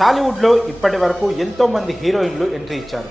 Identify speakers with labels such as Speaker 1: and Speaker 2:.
Speaker 1: టాలీవుడ్లో ఇప్పటి వరకు ఎంతోమంది హీరోయిన్లు ఎంట్రీ ఇచ్చారు.